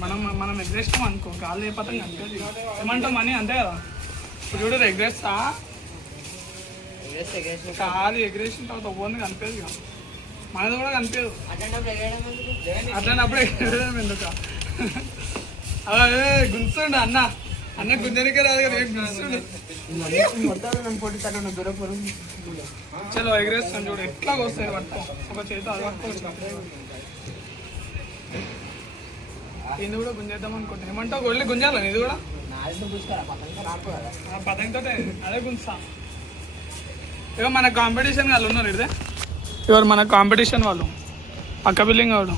మనం మనం ఎగ్రేస్తాం అనుకో గాలి ఏ పతంగా అంతే ఏమంటాం మనీ అంతే కదా ఇప్పుడు చూడు ఎగ్రేస్తా గాలి ఎగ్రేసిన తర్వాత ఒవ్వంది కనిపేది ఇక మనది కూడా కనిపించదు అట్లాంటప్పుడు ఎగరడం ఎందుక అదే గుంతుండే అన్న అన్న గుంజనికే రాదు కదా గుంతుండే చలో ఎగరేస్తాను చూడు ఎట్లా వస్తాయి పడతాం ఒక చేతి అది పట్టుకోవచ్చు ఇది కూడా గుంజేద్దాం అనుకుంటా ఏమంటావు గొల్లి గుంజాలా ఇది కూడా పతంతో అదే గుంజా ఇక మన కాంపిటీషన్ వాళ్ళు ఉన్నారు ఇదే ఇవాళ మన కాంపిటీషన్ వాళ్ళు పక్క బిల్డింగ్ వాళ్ళు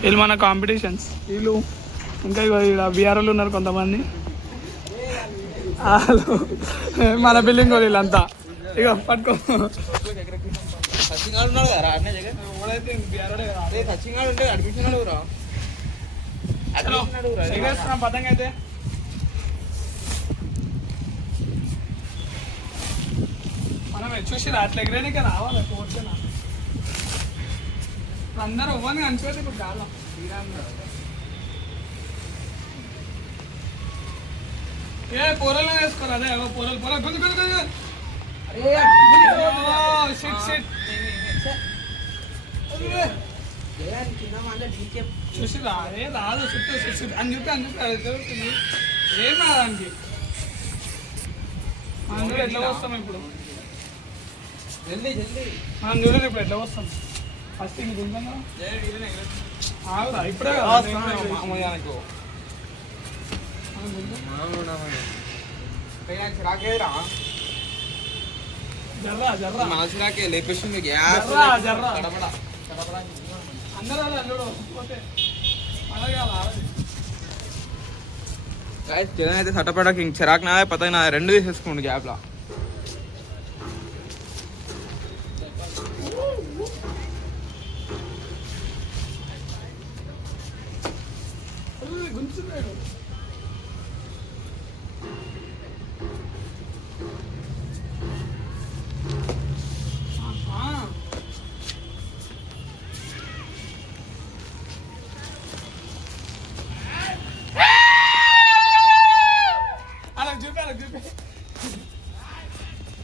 వీళ్ళు మన కాంపిటీషన్స్ వీళ్ళు ఇంకా ఇక్కడ బీఆర్ఓలు ఉన్నారు కొంతమంది మన బిల్డింగ్ వాళ్ళు వీళ్ళంతా ఇక పట్టుకో పతంగా అయితే మనం చూసి అట్లా ఎగరేనికే రావాలి కోర్చునా అందరూ ఇవ్వని అనిపోయింది ఇప్పుడు కాలం ఏ పొరలో వేసుకోరు అదే పొరలు పొర గుంజు చూసి అదే రాదు చుట్టూ అని చెప్పి జరుగుతుంది ఏం రాదానికి మనం చూడ ఎట్లా వస్తాం ఇప్పుడు మనం చూడలేదు ఇప్పుడు ఎట్లా వస్తాం ఫస్ట్ ఇంక గుంజంగా ఆగురా ఇప్పుడే జర్రా జర్రా మనసులాకే లేపేసింది జర్రా జర్రా అందరూ అల్లుడు పోతే అయితే సటపడకి ఇంక చిరాకు నాదే పత నా రెండు తీసేసుకోండి గ్యాప్లా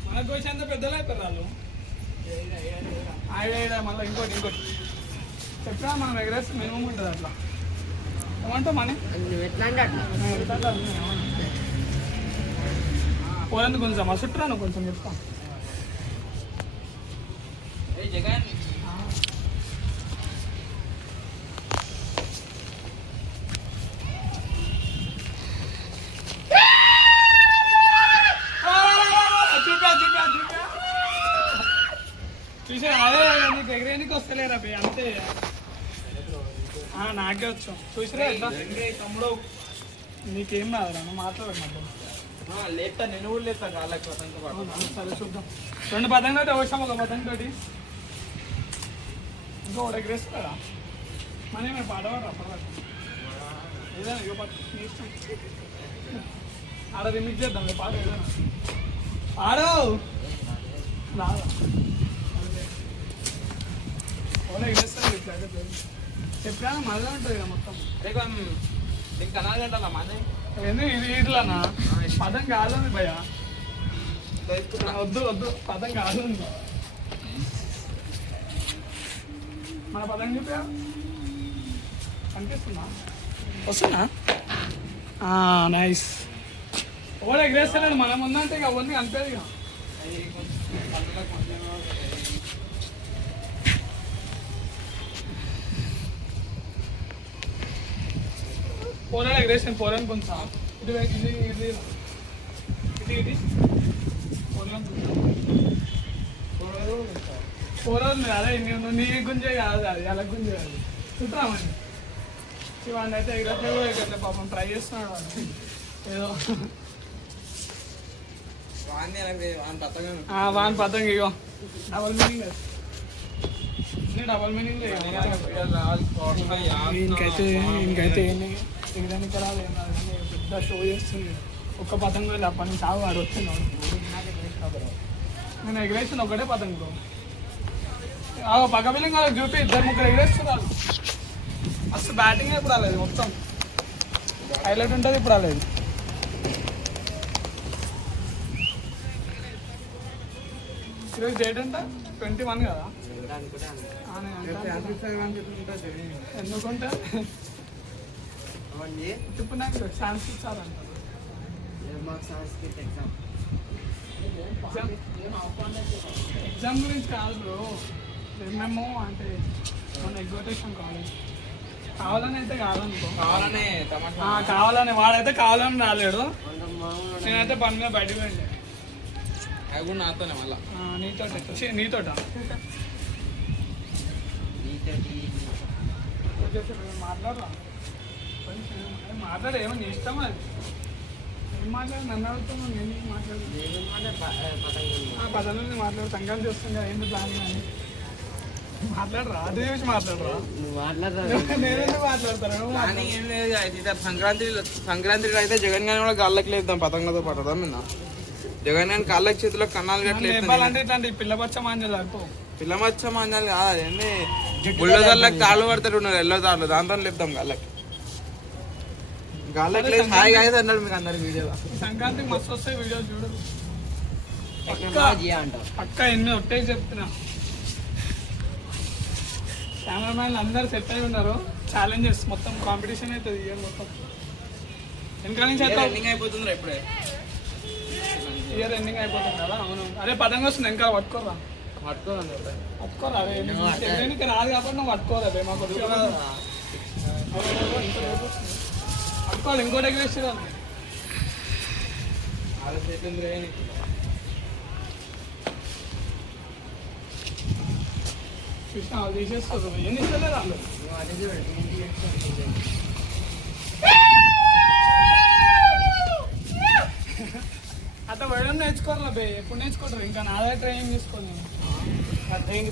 మనకు వచ్చేంత పెద్దలు అయిపోయారు వాళ్ళు మళ్ళీ ఇంకోటి చెప్పినా మనం ఎగరేస్తే మినిమం ఉంటుంది అట్లా ఏమంటావు మనీ పోలందుకు కొంచెం మా చుట్టూ కొంచెం చెప్తాం చూసా అదే నీకు ఎగరేనికి వస్తలేరా అంతే నాకే వచ్చాం చూసిరా తమ్ముడు నీకేం రాదురా నువ్వు మాట్లాడదు లేపుతా నేను కూడా లేపుతా కాళ్ళకి సరే చూద్దాం రెండు పతంగా అయితే వచ్చాం ఒక పతంగా ఇంకో ఒకటి ఎగరేస్తారా మనీ మేము పాడవాడు అప్పటివరకు ఏదైనా ఇక నీ ఇష్టం ఆడ రిమిక్ చేద్దాం పాట ఏదైనా ఆడో రాదా ఓలా ఎగరేస్తాను చెప్పా మళ్ళీ ఉంటుంది కదా మొత్తం నీకు కనాలంటా మాదే ఎందుకు ఇది ఇట్లనా పదం కాదని భయ వద్దు వద్దు పదం కాదు మన పదం చెప్పా కనిపిస్తుందా వస్తున్నా నైస్ ఓడ ఎగరేస్తలేదు మనం ఉందంటే ఇక అవన్నీ కనిపేది ఇక పోరాడు ఎగరేసాను పోరాను కొంచెం ఇది ఇది ఇది ఇది ఇది పోరాదు అదే నీ గుంజే కాదు అది అలా గుంజే కాదు చుట్టామండి వాడిని అయితే ఎగరట్లే కూడా ఎగరట్లే పాపం ట్రై చేస్తున్నాడు వాడు ఏదో వాన్ పతంగ ఇగో డబల్ మీనింగ్ డబల్ మీనింగ్ ఇంకైతే ఎగడానికి రాదు ఏం రాదు పెద్ద షో చేస్తుంది ఒక్క పతంగ అప్పటి నుంచి ఆవు వాడు వచ్చింది నేను ఎగరేసిన ఒకటే పతంగ పక్క బిల్లింగ్ వాళ్ళకి చూపి ఇద్దరు ముగ్గురు ఎగరేస్తున్నారు అసలు బ్యాటింగ్ ఎప్పుడు రాలేదు మొత్తం హైలైట్ ఉంటుంది ఇప్పుడు రాలేదు. ఈరోజు డేట్ ఎంత 21 కదా. ఎందుకుంటా ఇప్పుడు నాకు సాంస్క్రిట్ సార్ అంటారు. ఎగ్జామ్ గురించి కాదు బ్రో, మేము అంటే మన ఎగ్జామినేషన్ కాలేజ్ కావాలని అయితే కాదనుకో, కావాలని వాడైతే కావాలని రాలేడు. నేనైతే పని మీద బయటకు వెళ్ళి అవి కూడా నాతోనే మళ్ళా నీతోట మాట్లాడరా, మాట్లాడే ఏమన్నా ఇష్టం అది. ఏం మాట్లాడు, నన్ను అడుగుతున్నాను, నేను మాట్లాడు పదవులని మాట్లాడు. సంఘాలు చేస్తుందా ఏంటి ప్లాన్ అని మాట్లాడరా, అదే విషయం మాట్లాడరా. నేనెందుకు మాట్లాడతాను. సంక్రాంతి అయితే జగన్ గాని కూడా గాళ్ళకి లేద్దాం పతంగతో పడదాం. నిన్న జగన్ గాని కాళ్ళకి చేతిలో కన్నాలు చెప్పాలంటే ఇట్లాంటి పిల్లబచ్చ మాంజాలు సరిపో. పిల్లమచ్చ మాంజాలు కాదు ఏంది, బుల్లదారులకు తాళ్ళు పడతాడు ఉన్నారు, ఎల్లో తాళ్ళు, దాంతో లేపుతాం గాళ్ళకి. గాళ్ళకి లేదు హాయి కాదు అన్నాడు మీకు అందరు వీడియో. సంక్రాంతికి మస్తు వస్తాయి వీడియోలు చూడు అక్క. ఎన్ని ఒట్టే చెప్తున్నా, కెమెరామ్యాన్లు అందరు సెట్ అయి ఉన్నారు. ఛాలెంజెస్ మొత్తం కాంపిటీషన్ అవుతుంది ఇయర్ మొత్తం. వెనక నుంచి ఎండింగ్ అయిపోతుందిరా ఇప్పుడే, ఇయర్ ఎండింగ్ అయిపోతుంది కదా. అవును, అదే పతంగా వస్తుంది వెనకాల పట్టుకోరా. పట్టుకోరా అదే నీకు రాదు కాబట్టి నువ్వు పట్టుకోరా. మాకు పట్టుకోవాలి. ఇంకోటి ఎగిరేస్తారు కృష్ణ వాళ్ళు తీసేసుకోరు. ఎన్ని ఇస్తలేదు వాళ్ళు అట్లా వేయడం నేర్చుకోరు బే. ఎప్పుడు నేర్చుకుంటారు, ఇంకా నాదే ట్రైనింగ్ తీసుకోండి.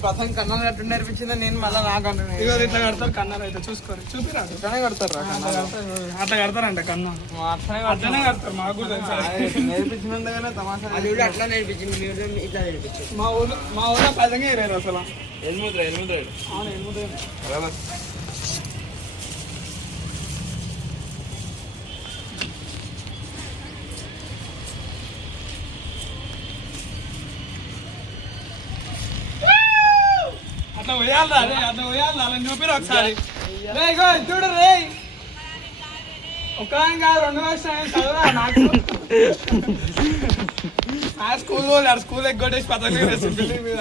పతంగ కన్నాలు కట్టు నేర్పించింది నేను మళ్ళీ నాకు ఇట్లా కడతారు కన్నాలు అయితే చూసుకోరు. చూపిరా ఇట్లానే కడతారు, అట్లా కడతారంట కన్నా. అట్లనే కడతారు, మాకు కూడా తెలుసు. నేర్పించినందుకనే తమాషా అట్లా నేర్పించింది. మా ఊళ్ళో పదంగా వేరారు అసలు. ఎనిమిది అవును, ఎనిమిది. అట్లా పోయాలి అదే, అట్లా పోయాలి. అలా చూపిరు ఒకసారి. చూడు రే, ఒక్కదాని కాదు 2 వర్షాలు చదువురా. నాకు ఆ స్కూల్ పోలేరు, స్కూల్ ఎగ్గొట్టేసి పతంగా వేస్తుంది బిల్డింగ్ మీద.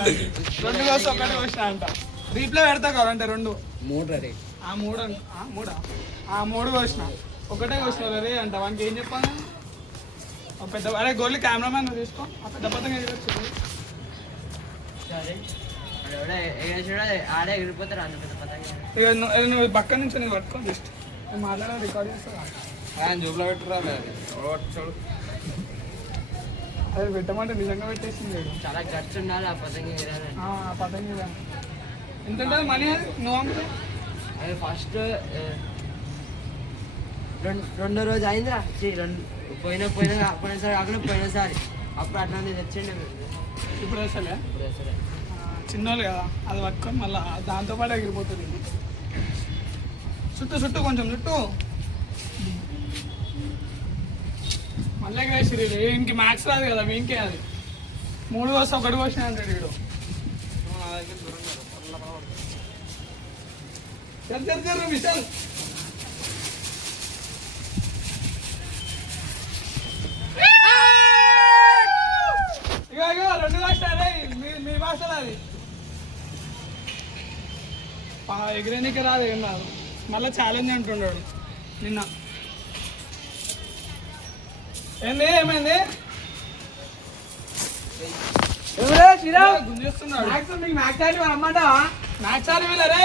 2 కోసం 1 వచ్చిన అంట. రీప్లే పెడతా కావాలంటే 2 3 వచ్చిన 1 వచ్చిన రే అంట. వానికి ఏం చెప్పాను, ఒక పెద్ద అరే గోల్డ్ కెమెరామ్యాన్ తీసుకో, ఆ పెద్ద పతంగా ఎగరొచ్చు. ఇక నువ్వు పక్క నుంచి నేను పట్టుకో, జస్ట్ నేను మాట్లాడే రికార్డ్ చేస్తా. జోబులో పెట్టురా. అది పెట్టమంటే నిజంగా పెట్టేసింది. చాలా ఖర్చు ఉండాలి ఆ పతంగి. పతంగి ఎంత ఉంటుంది మనీ అది నువ్వు అమ్మితే? అది ఫస్ట్ 2వ రోజు అయిందిరా. పోయినసారి కాకుండా పోయినసారి అప్పుడు అట్లా తెచ్చిండే. ఇప్పుడు అసలే చిన్నోళ్ళు కదా, అది పట్టుకొని మళ్ళీ దాంతోపాటు ఎగిరిపోతుంది. చుట్టూ కొంచెం చుట్టూ మళ్ళీ ఎగిరేసిరి. ఇంక మ్యాథ్స్ రాదు కదా వీనికే. అది 3 కోసం 1 క్వశ్చన్ అంటాడు వీడు. విశాల్ ఇగో 2 రాష్ట్రాలే మీ భాషలో. అది ఎగిరేనికే రాదు, ఏం రాదు. మళ్ళీ ఛాలెంజ్ అంటున్నాడు నిన్న. ఏంది ఏమైంది గుంజేస్తున్నాడు. మ్యాథ్స్ ఆడి వీళ్ళరే.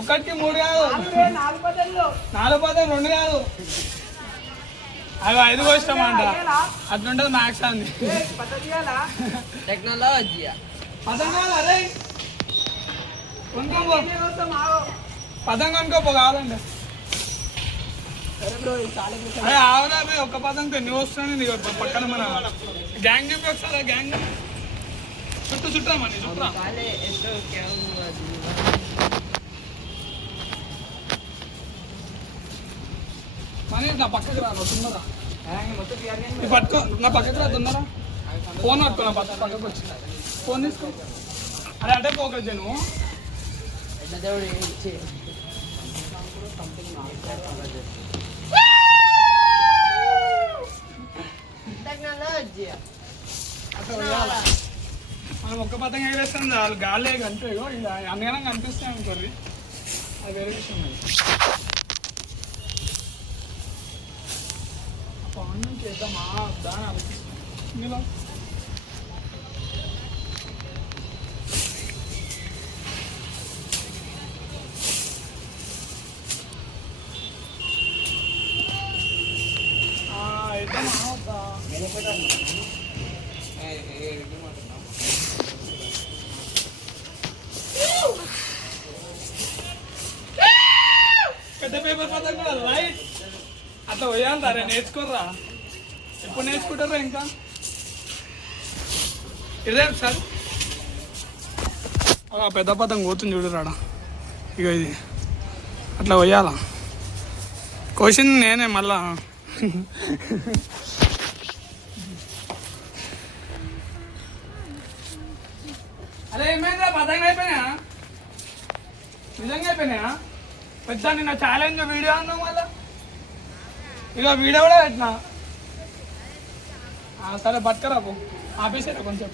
1కి 3 కాదు, 4 పదాలు 2 కాదు. అవి 5 ఇష్టం అంట. అట్లుంటది మ్యాథ్స్ అంది. టెక్నాలజీ అరే కొనుక్కోపో, పదం కొనుక్కోపో కావాలంటే. అరే ఆవునా 1 పదంతో ఎన్ని వస్తుంది నీకు పక్కన. మన గ్యాంగ్ చెప్పి ఒకసారి గ్యాంగ్ చుట్టూ మన చుట్టూ. కానీ నా పక్కకి రా తొందర ఇది పట్టుకో నా పక్కకి రా తొందర ఫోన్ పట్టుకో నా పక్కకు వచ్చి ఫోన్ తీసుకో అరే అంటే పోకచ్చు నువ్వు ఎట్లా దేవుడు ఇచ్చి టెక్నాలజీ అట్లా పోయాలా మనం ఒక్క పతంగా ఎగరేస్తాం చాలు గాలి కంటే ఇలా అన్నగానే కనిపిస్తాయి అనుకోండి అది వేరే విషయం అది పౌండ్ చేద్దామా దాని ఆలోచిస్తాం ఇలా పెద్ద పేపర్ పథకం కూడా రైట్ అట్లా పోయాలి రే నేర్చుకోర్రా ఎప్పుడు నేర్చుకుంటారా ఇంకా ఇదే సార్ పెద్ద పథకం పోతుంది చూడరాడా ఇక ఇది అట్లా పోయాలా క్వశ్చన్ నేనే మళ్ళా అరే ఏమైందా పతంగా అయిపోయినా నిజంగా అయిపోయినాయా పెద్ద నిన్న ఛాలెంజ్ వీడియో అన్నావు మళ్ళా ఇక వీడియో కూడా పెట్టినా సరే పట్టుకరా పో ఆపేసారా కొంచెం